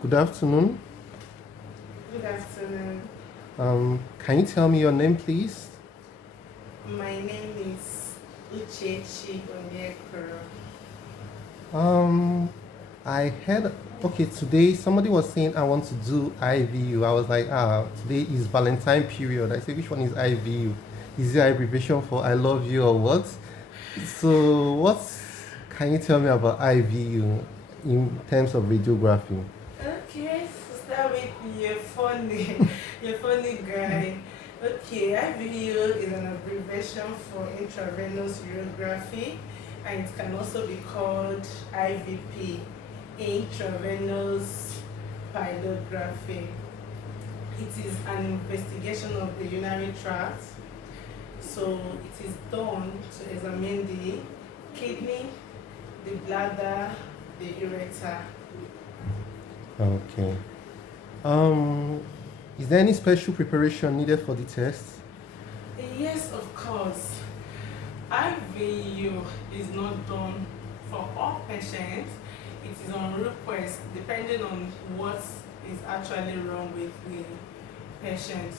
Good afternoon. Good afternoon. Can you tell me your name, please? My name is Wilfred-Onyekachi. Um, I heard, okay, today somebody was saying I want to do IVU. I was like, today is Valentine period. I said, which one is IVU? Is it abbreviation for I love you or what? So, can you tell me about IVU in terms of radiography? Okay, to start with, you're funny. You're funny guy. Okay, IVU is an abbreviation for intravenous urography, and it can also be called IVP, intravenous pylorography. It is an investigation of the urinary tract. So it is done to examine the kidney, the bladder, the ureter. Okay. Um, is there any special preparation needed for the test? Yes, of course. IVU is not done for all patients. It is on request depending on what is actually wrong with the patient.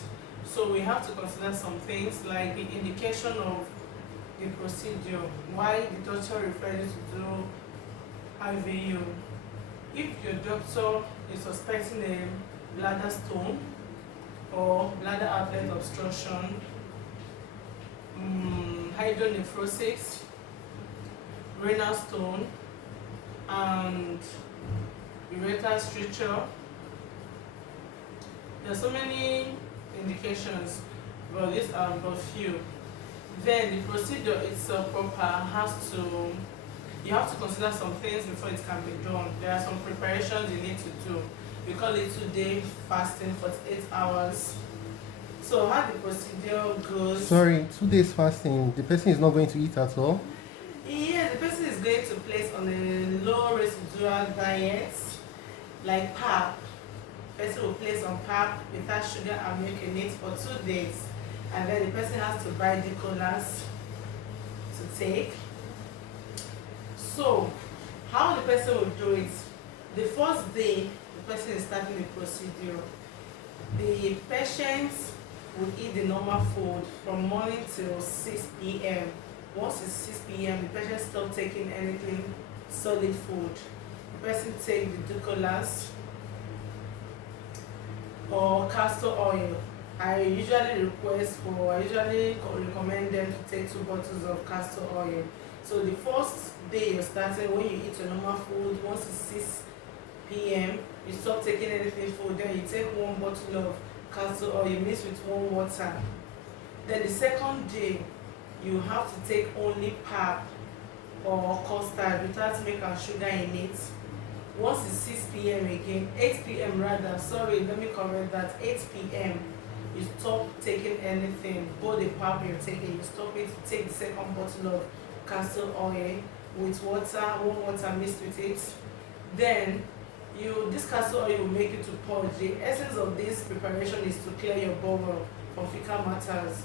So we have to consider some things like the indication of the procedure, why the doctor referred you to do IVU. If your doctor is suspecting a bladder stone or bladder outlet obstruction, hydronephrosis, renal stone, and ureter stricture, there are so many indications, but these are but few. Then the procedure itself proper you have to consider some things before it can be done. There are some preparations you need to do. We call it 2-day fasting for 8 hours. So how the procedure goes? Sorry, 2 days fasting. The person is not going to eat at all? Yeah, the person is going to place on a low residual diet, like pap. Person will place on pap without sugar and milk in it for 2 days. And then the person has to buy the colas to take. So, how the person will do it? The first day, the person is starting the procedure. The patient will eat the normal food from morning till 6 p.m. Once it's 6 p.m., the patient stops taking anything solid food. The person takes the Ducolas or castor oil. I usually recommend them to take 2 bottles of castor oil. So the first day you're starting, when you eat your normal food, once it's 6 p.m., you stop taking anything food, then you take 1 bottle of castor oil, you mix with warm water. Then the second day, you have to take only pap or custard without milk and sugar in it. Once it's 6 p.m. again, 8 p.m. rather, sorry, let me correct that, 8 p.m. you stop taking anything, both the pap you're taking, you stop it, take the second bottle of castor oil with water, warm water mixed with it. Then this castor oil will make you to purge. The essence of this preparation is to clear your bowel from fecal matters.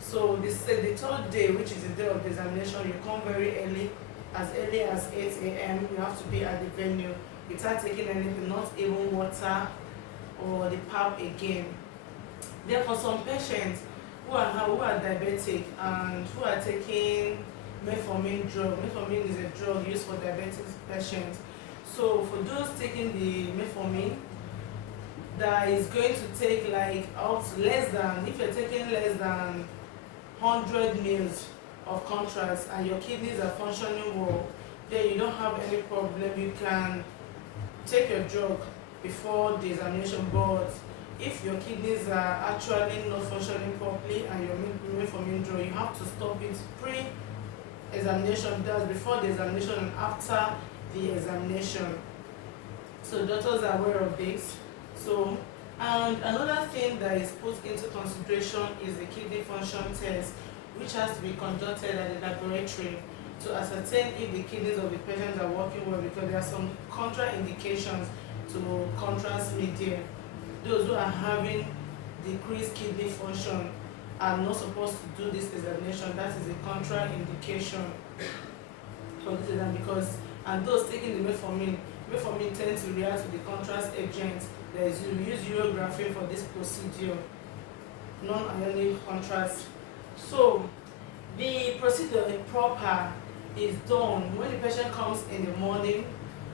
So the third day, which is the day of the examination, you come very early as 8 a.m. You have to be at the venue without taking anything, not even water or the pap again. Then for some patients who are diabetic and who are taking metformin drug, metformin is a drug used for diabetic patients. So for those taking the metformin, that is going to take like if you're taking less than 100 mils of contrast and your kidneys are functioning well, then you don't have any problem. You can take your drug before the examination. But if your kidneys are actually not functioning properly and you're metformin drug, you have to stop it pre-examination, that's before the examination and after the examination. So doctors are aware of this. So, and another thing that is put into consideration is the kidney function test, which has to be conducted at the laboratory to ascertain if the kidneys of the patient are working well, because there are some contraindications to contrast media. Those who are having decreased kidney function are not supposed to do this examination. That is a contraindication for this exam, because and those taking the metformin, for me tend to react to the contrast agent. There is we use urography for this procedure, non-ionic contrast. So the procedure proper is done when the patient comes in the morning.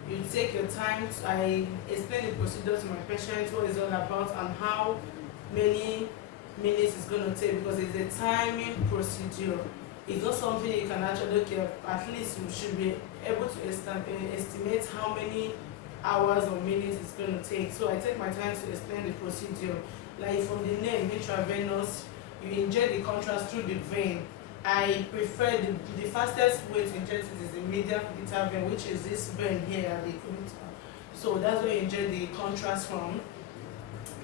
You take your time. I explain the procedure to my patient, what it's all about, and how many minutes it's going to take, because it's a timing procedure. It's not something you can actually look at least you should be able to estimate how many hours or minutes it's going to take. So I take my time to explain the procedure. Like from the name, intravenous, you inject the contrast through the vein. I prefer the fastest way to inject it is the medial cubital vein, which is this vein here at the cubital. So that's where you inject the contrast from.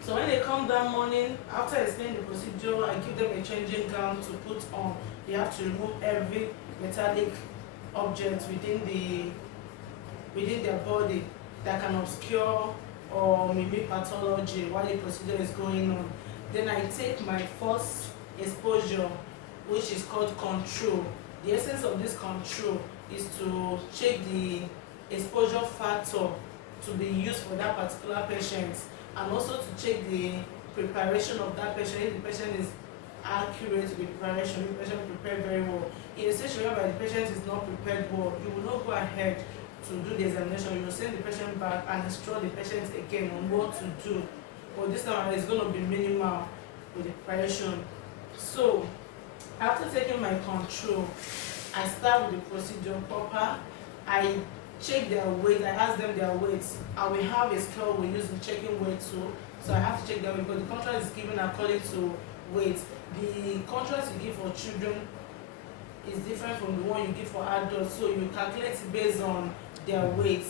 So when they come that morning, after explaining the procedure, I give them a changing gown to put on. You have to remove every metallic object within their body that can obscure or mimic pathology while the procedure is going on. Then I take my first exposure, which is called control. The essence of this control is to check the exposure factor to be used for that particular patient, and also to check the preparation of that patient. If the patient is accurate to the preparation, if the patient prepared very well. In a situation whereby the patient is not prepared well, you will not go ahead to do the examination. You will send the patient back and instruct the patient again on what to do. But this time it's going to be minimal with the preparation. So after taking my control, I start with the procedure proper. I check their weight. I ask them their weights. I will have a scale we use in checking weight too. So I have to check their weight, because the contrast is given according to weight. The contrast you give for children is different from the one you give for adults. So you calculate it based on their weight.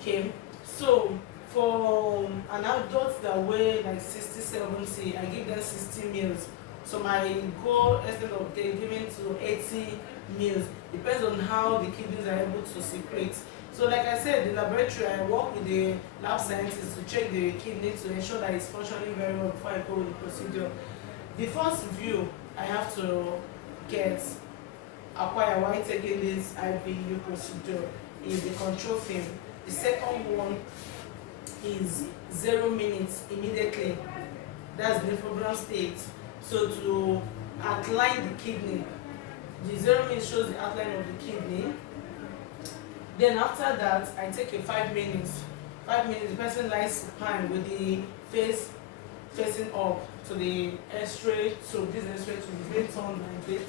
Okay. So for an adult that weigh like 60, 70, I give them 60 meals. So my goal instead of giving to 80 meals depends on how the kidneys are able to secrete. So like I said, in the laboratory I work with the lab scientists to check the kidney to ensure that it's functioning very well before I go with the procedure. The first view I have to acquire while taking this IVU procedure is the control film. The second one is 0 minutes immediately. That's the equilibrium state. So to outline the kidney, the 0 minutes shows the outline of the kidney. Then after that, I take a 5 minutes. 5 minutes, the person lies supine with the face facing up to the X-ray. So this X-ray to be turned like this.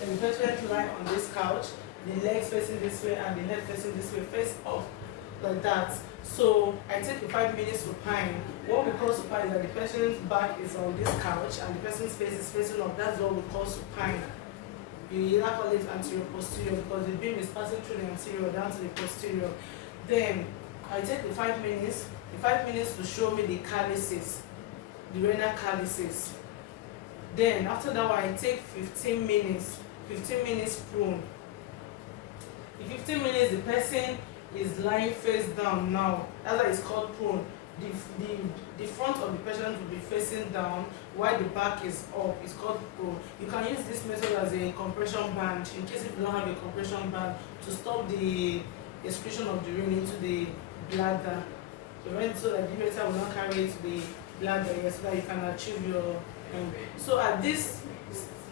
Then the patient lie on this couch, the legs facing this way and the head facing this way, face up like that. So I take a 5 minutes supine. What we call supine is that the patient's back is on this couch and the person's face is facing up. That's what we call supine. You either call it anterior posterior because the beam is passing through the anterior down to the posterior. Then I take the 5 minutes. The 5 minutes to show me the calyces, the renal calyces. Then after that one, I take 15 minutes. 15 minutes prone. In 15 minutes, the person is lying face down now. That's why it's called prone. The front of the patient will be facing down while the back is up. It's called prone. You can use this method as a compression band in case if you don't have a compression band to stop the excretion of the urine into the bladder. So that the ureter will not carry it to the bladder, yes, so that you can achieve your So at this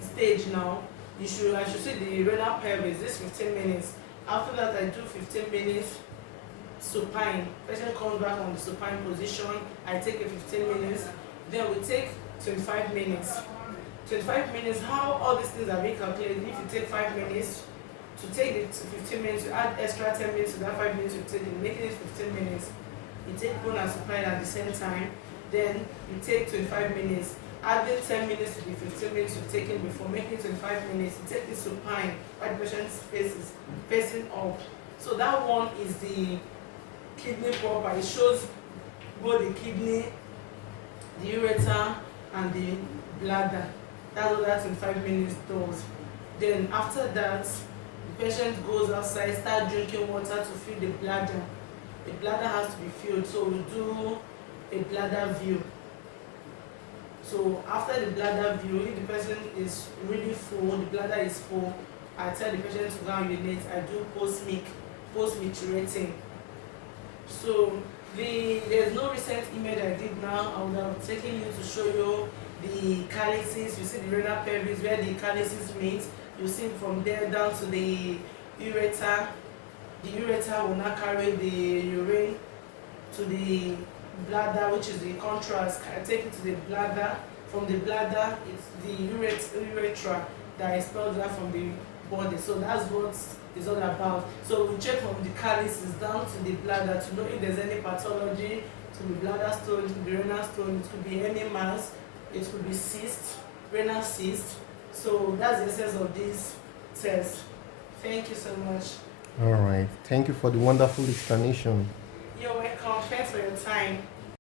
stage now, I should see the renal pelvis, this 15 minutes. After that, I do 15 minutes supine. Patient comes back on the supine position. I take a 15 minutes. Then we take 25 minutes. 25 minutes, how all these things are being calculated. If you take 5 minutes, to take the 15 minutes, you add extra 10 minutes to that 5 minutes you take, making it 15 minutes. You take prone and supine at the same time. Then you take 25 minutes. Adding 10 minutes to the 15 minutes you've taken before, making 25 minutes. You take the supine while the patient's face is facing up. So that one is the kidney proper. It shows both the kidney, the ureter, and the bladder. That's what that 25 minutes does. Then after that, the patient goes outside, start drinking water to fill the bladder. The bladder has to be filled, so we do a bladder view. So after the bladder view, if the person is really full, the bladder is full, I tell the patient to go and urinate. I do post-micturating. So there's no recent image I did now. I would have taken you to show you the calyces. You see the renal pelvis where the calyces meet. You see from there down to the ureter. The ureter will not carry the urine to the bladder, which is the contrast. I take it to the bladder. From the bladder, it's the urethra that expels that from the body. So that's what it's all about. So we check from the calyces down to the bladder to know if there's any pathology, to the bladder stone, to the renal stone. It could be any mass, it could be cyst, renal cyst. So that's the essence of this test. Thank you so much. All right. Thank you for the wonderful explanation. You're welcome. Thanks for your time.